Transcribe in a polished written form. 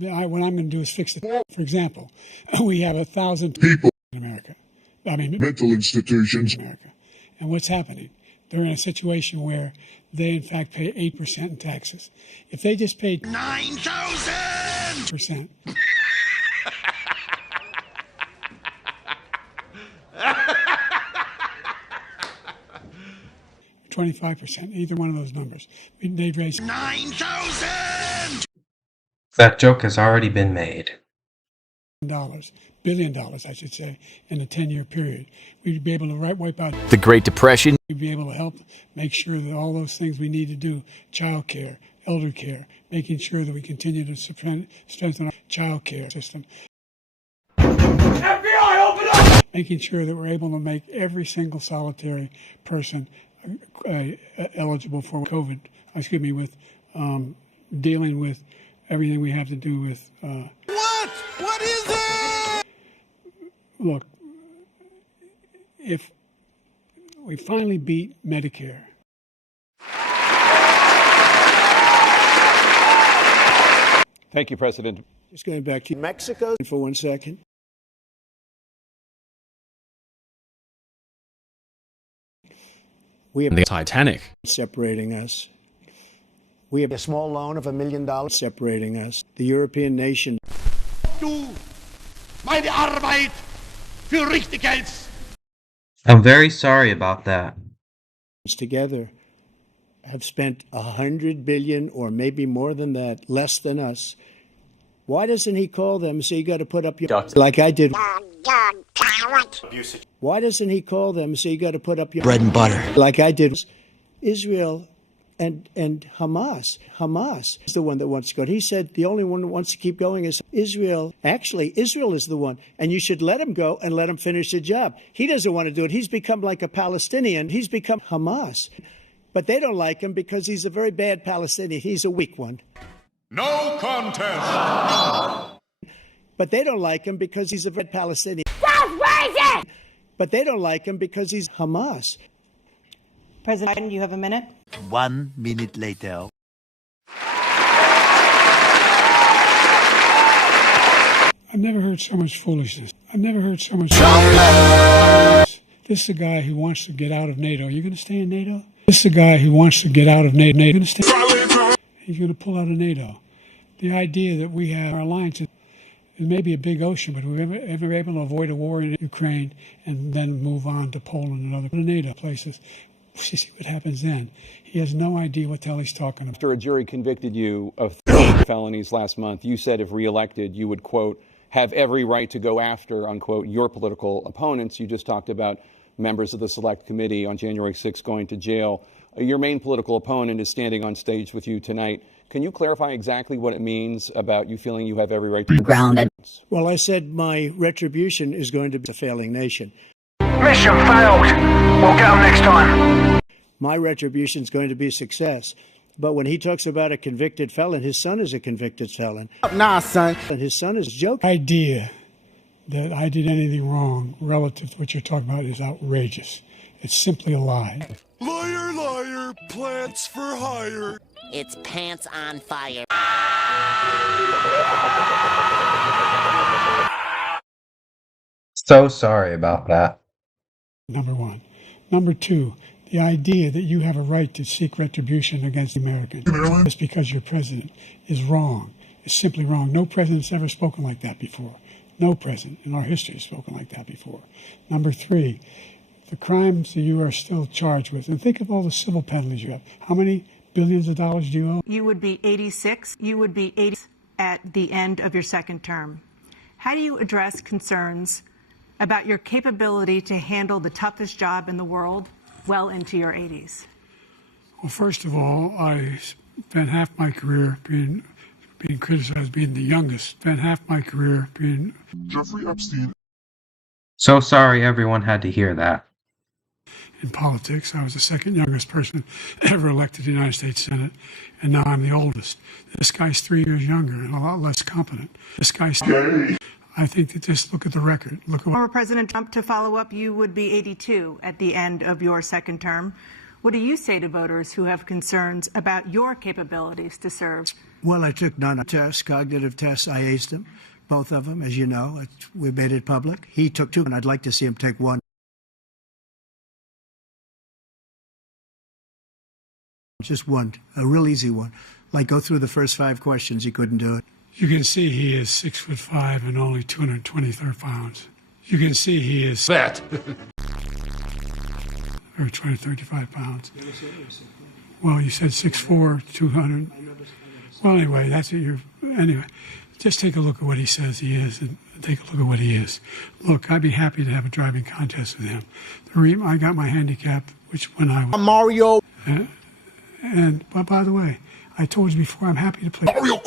what I'm going to do is fix it. For example, we have 1,000 people in America. I mean, mental institutions in America. And what's happening? They're in a situation where they, in fact, pay 8% in taxes. If they just paid 9,000%. 25%, either one of those numbers. They'd raise 9,000! That joke has already been made. Billion dollars, I should say, in a 10-year period. We'd be able to wipe out the Great Depression. We'd be able to help make sure that all those things we need to do, child care, elder care, making sure that we continue to strengthen our child care system. FBI, open up! Making sure that we're able to make every single solitary person eligible for COVID, with dealing with everything we have to do with... What is it? Look, if we finally beat Medicare... Thank you, President. Just going back to Mexico for 1 second. We have the Titanic separating us. We have a small loan of $1 million separating us. The European nation. Meine Arbeit für richtig hältst. I'm very sorry about that. Together have spent $100 billion or maybe more than that, less than us. Why doesn't he call them and say you got to put up your like I did? Why doesn't he call them and say you got to put up your bread and butter like I did? Israel and Hamas. Hamas is the one that wants to go. He said the only one that wants to keep going is Israel. Actually, Israel is the one, and you should let him go and let him finish the job. He doesn't want to do it. He's become like a Palestinian. He's become Hamas. But they don't like him because he's a very bad Palestinian. He's a weak one. No contest. But they don't like him because he's a bad Palestinian. But they don't like him because he's Hamas. President Biden, you have a minute. 1 minute later. I've never heard so much foolishness. I've never heard so much. This is a guy who wants to get out of NATO. Are you going to stay in NATO? This is a guy who wants to get out of NATO. Going to stay? He's going to pull out of NATO. The idea that we have our alliance is maybe a big ocean, but we're ever able to avoid a war in Ukraine and then move on to Poland and other NATO places. See what happens then. He has no idea what the hell he's talking about. After a jury convicted you of 3 felonies last month, you said if reelected, you would, quote, have every right to go after, unquote, your political opponents. You just talked about members of the Select Committee on January 6th going to jail. Your main political opponent is standing on stage with you tonight. Can you clarify exactly what it means about you feeling you have every right to grounded? Well, I said my retribution is going to be a failing nation. Mission failed. We'll get them next time. My retribution is going to be a success. But when he talks about a convicted felon, his son is a convicted felon. Nah, son. And his son is a joke. The idea that I did anything wrong relative to what you're talking about is outrageous. It's simply a lie. Liar, liar, plants for hire. It's pants on fire. So sorry about that. Number one. Number two, the idea that you have a right to seek retribution against Americans just because you're president is wrong. It's simply wrong. No president's ever spoken like that before. No president in our history has spoken like that before. Number three, the crimes that you are still charged with, and think of all the civil penalties you have. How many billions of dollars do you owe? You would be 86. You would be 80 at the end of your second term. How do you address concerns about your capability to handle the toughest job in the world well into your 80s? Well, first of all, I spent half my career being criticized being the youngest. Spent half my career being Jeffrey Epstein. So sorry everyone had to hear that. In politics, I was the second youngest person ever elected to the United States Senate, and now I'm the oldest. This guy's 3 years younger and a lot less competent. This guy's gay. I think that just look at the record. Look at Former President Trump, to follow up, you would be 82 at the end of your second term. What do you say to voters who have concerns about your capabilities to serve Well, I took none tests, cognitive tests. I aced them, both of them, as you know. We made it public. He took 2, and I'd like to see him take 1. Just 1, a real easy one. Like go through the first 5 questions, he couldn't do it. You can see he is 6'5" and only 223 pounds. You can see he is Fat. or 235 pounds. Well, you said 6'4", 200. Well, anyway, that's what you're. Anyway, just take a look at what he says he is, and take a look at what he is. Look, I'd be happy to have a driving contest with him. I got my handicap, which when I was Mario. but by the way, I told you before, I'm happy to play. Mario